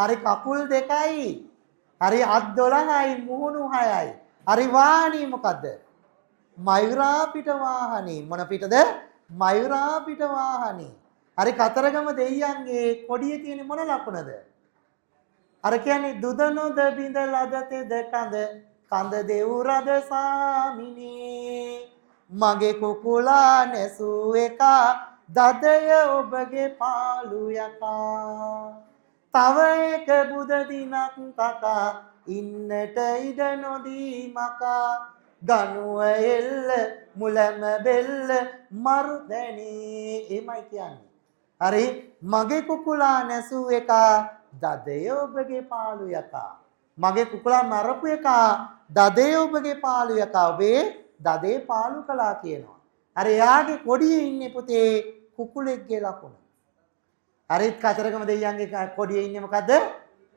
හරි කකුල් දෙකයි. හරි අත් 12යි මුහුණු 6යි. හරි වාහනේ මොකද්ද? මයුරා පිට වාහනේ. මොන පිටද? මයුරා පිට වාහනේ. හරි කතරගම දෙයියන්ගේ කොඩියේ තියෙන මොන ලකුණද? අර කියන්නේ දුදනොද බිඳලද තෙද කඳ කඳ දෙව් රද සාමිනේ මගේ කුකුලා නැසූ එක දදය ඔබගේ පාළු යකා තව එක බුද දිනක් තකා ඉන්නට ඉඩ නොදී මකා ගනුව එල්ල මුලම බෙල්ල මරු දැනේ එමයි කියන්නේ හරි මගේ කුකුලා නැසූ එක දදය ඔබගේ පාළු යකා මගේ කුකුලා මරපු එක දදය ඔබගේ පාළු යකා ඔබේ දදේ පාළු කළා කියනවා. අර එයාගේ කොඩියේ ඉන්නේ පුතේ කුකුලෙක්ගේ ලකුණ. අර කතරගම දෙයියන්ගේ කොඩියේ ඉන්නේ මොකද්ද?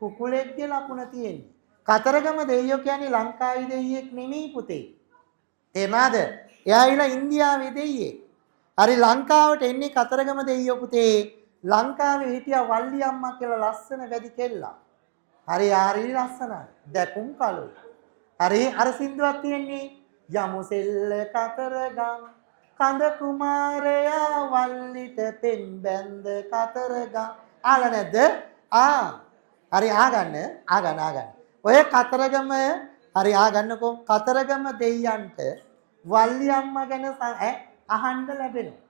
කුකුලෙක්ගේ ලකුණ තියෙන්නේ. කතරගම දෙයියෝ කියන්නේ ලංකාවේ දෙයියෙක් නෙමෙයි පුතේ. තේරුණාද? එයා ඉන්න ඉන්දියාවේ දෙයියෙක්. හරි ලංකාවට එන්නේ කතරගම දෙයියෝ පුතේ. ලංකාවේ හිටියා වල්ලි අම්මා කියලා ලස්සන වැඩි කෙල්ලා. හරි ආරි ලස්සනයි. දැකුම් කළු. හරි අර සින්දුවක් තියෙන්නේ යමු සෙල්ල කතරගම් කඳ කුමාරයා වල්ලිට පෙන් බැන්ද කතරගම් ආලා නැද්ද? හරි ආගන්න. ඔය කතරගම හරි ආගන්නකෝ කතරගම දෙයියන්ට වල්ලි අම්මා ගැන අහන්න ලැබෙනවා.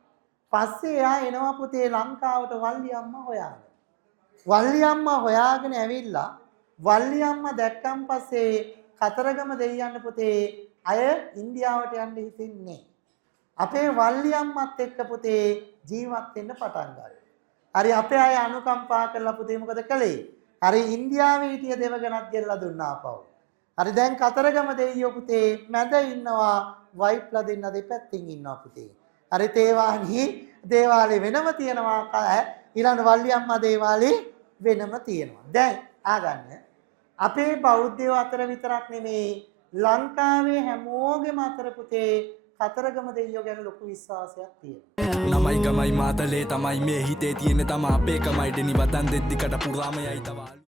පස්සේ එයා එනවා පුතේ ලංකාවට වල්ලි අම්මා හොයාගෙන. වල්ලි අම්මා හොයාගෙන ඇවිල්ලා වල්ලි අම්මා දැක්කන් පස්සේ කතරගම දෙයියන් පුතේ අය ඉන්දියාවට යන්න හිතෙන්නේ. අපේ වල්ලි අම්මත් එක්ක පුතේ ජීවත් වෙන්න පටන් ගත්තා. හරි අපේ අය අනුකම්පා කරලා පුතේ මොකද කළේ? හරි ඉන්දියාවේ හිටිය දෙවගණක් ගෙල්ලා දුන්නා පව්. හරි දැන් කතරගම දෙයියෝ පුතේ මැද ඉන්නවා වයිට්ලා දෙන්න දෙපැත්තෙන් ඉන්නවා පුතේ. හරි තේවානි දේවාලේ වෙනම තියෙනවා ඊළඟ වල්ලි අම්මා දේවාලේ වෙනම තියෙනවා. දැන් ආගන්න අපේ බෞද්ධයෝ අතර විතරක් නෙමේ ලංකාවේ හැමෝගෙම අතර පුතේ කතරගම දෙයියෝ ගැන ලොකු විශ්වාසයක් තියෙනවා. නමයි ගමයි මාතලේ තමයි මේ හිතේ තියෙන තම අපේ කමයි දෙනි වදන් දෙද්දි කට පුරාම යයි තවාලු